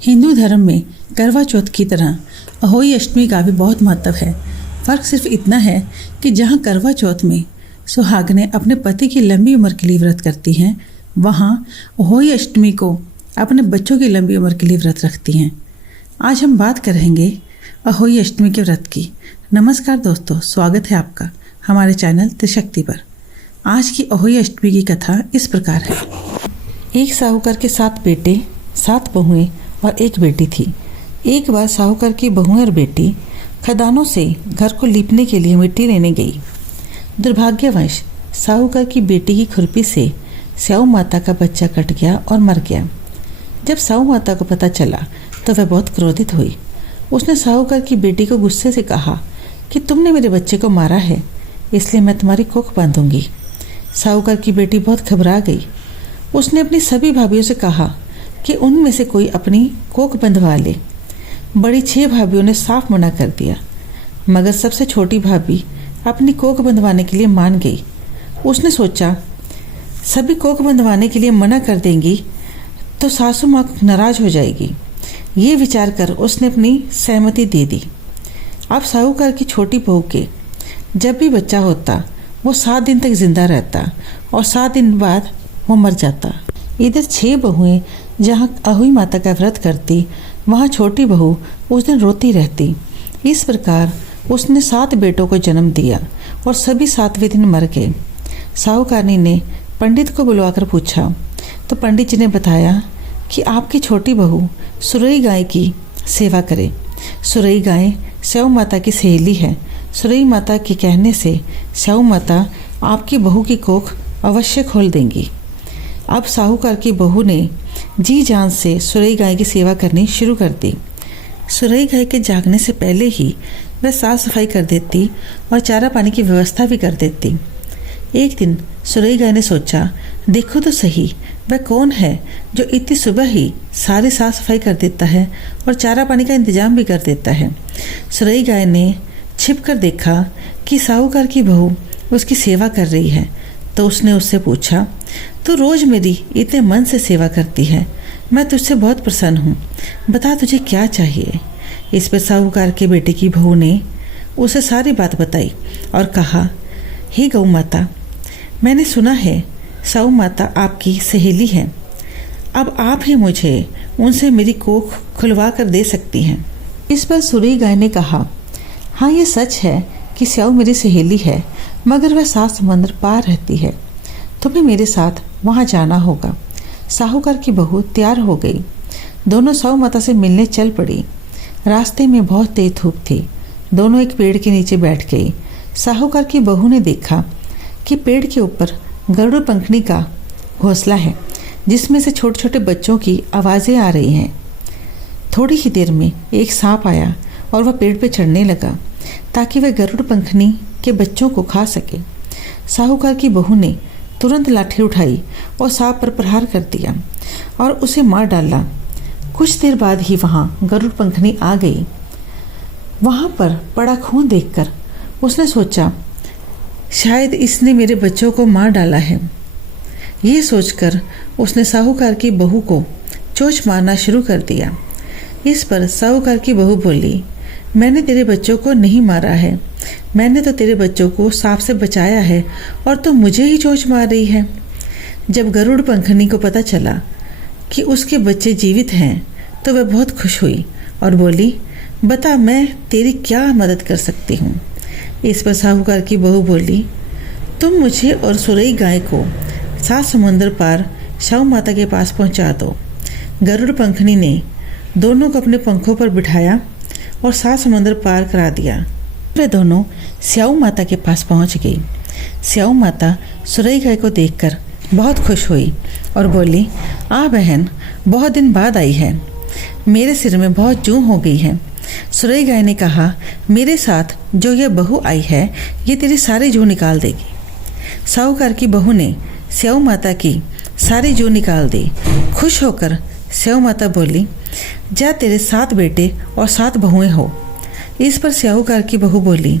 हिंदू धर्म में करवा चौथ की तरह अहोई अष्टमी का भी बहुत महत्व है। फ़र्क सिर्फ इतना है कि जहाँ करवा चौथ में सुहागनें अपने पति की लंबी उम्र के लिए व्रत करती हैं, वहाँ अहोई अष्टमी को अपने बच्चों की लंबी उम्र के लिए व्रत रखती हैं। आज हम बात करेंगे अहोई अष्टमी के व्रत की। नमस्कार दोस्तों, स्वागत है आपका हमारे चैनल त्रिशक्ति पर। आज की अहोई अष्टमी की कथा इस प्रकार है। एक साहूकार के 7 बेटे, 7 बहुएं और 1 बेटी थी। एक बार साहूकार की बहुएं और बेटी खदानों से घर को लीपने के लिए मिट्टी लेने गई। दुर्भाग्यवश साहूकार की बेटी की खुरपी से स्याऊ माता का बच्चा कट गया और मर गया। जब साहू माता को पता चला तो वह बहुत क्रोधित हुई। उसने साहूकार की बेटी को गुस्से से कहा कि तुमने मेरे बच्चे को मारा है, इसलिए मैं तुम्हारी कोख बांधूंगी। साहूकार की बेटी बहुत घबरा गई। उसने अपनी सभी भाभियों से कहा कि उनमें से कोई अपनी कोख बंधवा ले। बड़ी 6 भाभियों ने साफ मना कर दिया, मगर सबसे छोटी भाभी अपनी कोख बंधवाने के लिए मान गई। उसने सोचा, सभी कोख बंधवाने के लिए मना कर देंगी तो सासू माँ नाराज हो जाएगी। ये विचार कर उसने अपनी सहमति दे दी। अब साहूकार की छोटी बहू के जब भी बच्चा होता वो 7 दिन तक जिंदा रहता और 7 दिन बाद वो मर जाता। इधर 6 बहुएं जहाँ अहोई माता का व्रत करती, वहाँ छोटी बहू उस दिन रोती रहती। इस प्रकार उसने 7 बेटों को जन्म दिया और सभी 7वें दिन मर गए। साहूकारनी ने पंडित को बुलवाकर पूछा तो पंडित जी ने बताया कि आपकी छोटी बहू सुरई गाय की सेवा करे। सुरई गाय स्याऊ माता की सहेली है। सुरई माता के कहने से स्याऊ माता आपकी बहू की कोख अवश्य खोल देंगी। अब साहूकार की बहू ने जी जान से सुरई गाय की सेवा करनी शुरू कर दी। सुरई गाय के जागने से पहले ही वह साफ सफाई कर देती और चारा पानी की व्यवस्था भी कर देती। एक दिन सुरई गाय ने सोचा, देखो तो सही, वह कौन है जो इतनी सुबह ही सारी साफ सफाई कर देता है और चारा पानी का इंतजाम भी कर देता है। सुरई गाय ने छिप कर देखा कि साहूकार की बहू उसकी सेवा कर रही है, तो उसने उससे पूछा, तू रोज मेरी इतने मन से सेवा करती है, मैं तुझसे बहुत प्रसन्न हूँ, बता तुझे क्या चाहिए। इस पर साहूकार के बेटे की बहू ने उसे सारी बात बताई और कहा, हे गौ माता, मैंने सुना है साहू माता आपकी सहेली है। अब आप ही मुझे उनसे मेरी कोख खुलवा कर दे सकती हैं। इस पर सुरई गाय ने कहा, हाँ ये सच है कि स्याऊ मेरी सहेली है, मगर वह 7 समंदर पार रहती है। तुम्हें मेरे साथ वहाँ जाना होगा। साहूकार की बहू तैयार हो गई। दोनों स्याऊ माता से मिलने चल पड़ी। रास्ते में बहुत तेज धूप थी। दोनों एक पेड़ के नीचे बैठ गई। साहूकार की बहू ने देखा कि पेड़ के ऊपर गरुड़ पंखनी का घोंसला है, जिसमें से छोटे छोटे बच्चों की आवाज़ें आ रही हैं। थोड़ी ही देर में एक सांप आया और वह पेड़ पर चढ़ने लगा ताकि वह गरुड़ पंखनी के बच्चों को खा सके। साहूकार की बहू ने तुरंत लाठी उठाई और सांप पर प्रहार कर दिया और उसे मार डाला। कुछ देर बाद ही वहाँ गरुड़ पंखनी आ गई। वहाँ पर पड़ा खून देखकर उसने सोचा, शायद इसने मेरे बच्चों को मार डाला है। ये सोचकर उसने साहूकार की बहू को चोंच मारना शुरू कर दिया। इस पर साहूकार की बहू बोली, मैंने तेरे बच्चों को नहीं मारा है, मैंने तो तेरे बच्चों को सांप से बचाया है और तो मुझे ही चोंच मार रही है। जब गरुड़ पंखनी को पता चला कि उसके बच्चे जीवित हैं तो वह बहुत खुश हुई और बोली, बता मैं तेरी क्या मदद कर सकती हूँ। इस पर साहूकार की बहू बोली, तुम मुझे और सुरई गाय को 7 समुंदर पार स्याऊ माता के पास पहुँचा दो। गरुड़ पंखनी ने दोनों को अपने पंखों पर बिठाया और 7 समुंदर पार करा दिया। वे दोनों स्याऊ माता के पास पहुंच गई। स्याऊ माता सुरई गाय को देखकर बहुत खुश हुई और बोली, आ बहन, बहुत दिन बाद आई है, मेरे सिर में बहुत जूं हो गई है। सुरई गाय ने कहा, मेरे साथ जो यह बहू आई है ये तेरी सारी जूं निकाल देगी। साहूकार की बहू ने स्याऊ माता की सारी जूं निकाल दी। खुश होकर स्याऊ माता बोली, जा तेरे 7 बेटे और 7 बहुएं हो। इस पर साहूकार की बहू बोली,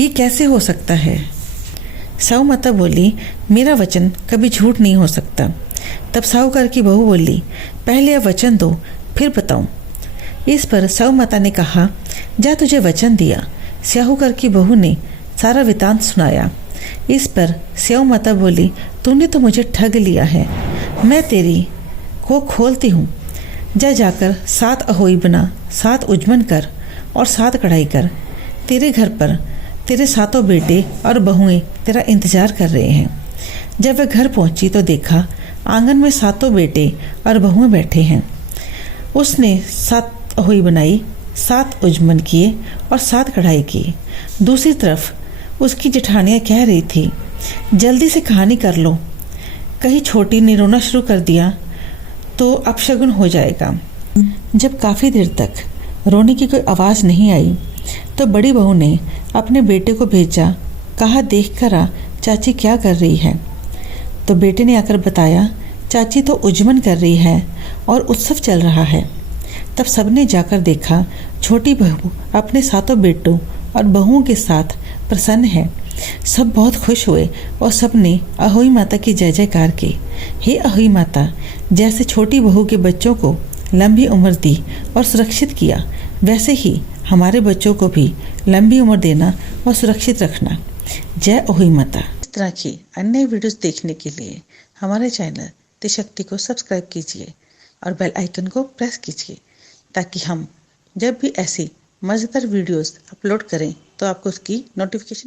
ये कैसे हो सकता है। स्याऊ माता बोली, मेरा वचन कभी झूठ नहीं हो सकता। तब साहूकार की बहू बोली, पहले अब वचन दो, फिर बताऊं। इस पर स्याऊ माता ने कहा, जा तुझे वचन दिया। स्याहूकर की बहू ने सारा वृतांत सुनाया। इस पर स्याऊ माता बोली, तूने तो मुझे ठग लिया है, मैं तेरी को खोलती हूँ। जा जाकर 7 अहोई बना, 7 उजमन कर और 7 कढ़ाई कर। तेरे घर पर तेरे 7 बेटे और बहुएं तेरा इंतजार कर रहे हैं। जब वह घर पहुंची तो देखा आंगन में 7 बेटे और बहुएं बैठे हैं। उसने 7 अहोई बनाई, 7 उजमन किए और 7 कढ़ाई की। दूसरी तरफ उसकी जेठानियाँ कह रही थी, जल्दी से कहानी कर लो। कहीं छोटी ने रोना शुरू कर दिया तो अपशगुन हो जाएगा। जब काफ़ी देर तक रोने की कोई आवाज़ नहीं आई तो बड़ी बहू ने अपने बेटे को भेजा, कहा, देख कर आ चाची क्या कर रही है। तो बेटे ने आकर बताया, चाची तो उजमन कर रही है और उत्सव चल रहा है। तब सबने जाकर देखा छोटी बहू अपने 7 बेटों और बहुओं के साथ प्रसन्न है। सब बहुत खुश हुए और सबने अहोई माता की जय जयकार की। हे अहोई माता, जैसे छोटी बहू के बच्चों को लंबी उम्र दी और सुरक्षित किया, वैसे ही हमारे बच्चों को भी लंबी उम्र देना और सुरक्षित रखना। जय अहोई माता। इस तरह की अन्य वीडियोस देखने के लिए हमारे चैनल त्रिशक्ति को सब्सक्राइब कीजिए और बेल आइकन को प्रेस कीजिए, ताकि हम जब भी ऐसी मज़ेदार वीडियोस अपलोड करें तो आपको उसकी नोटिफिकेशन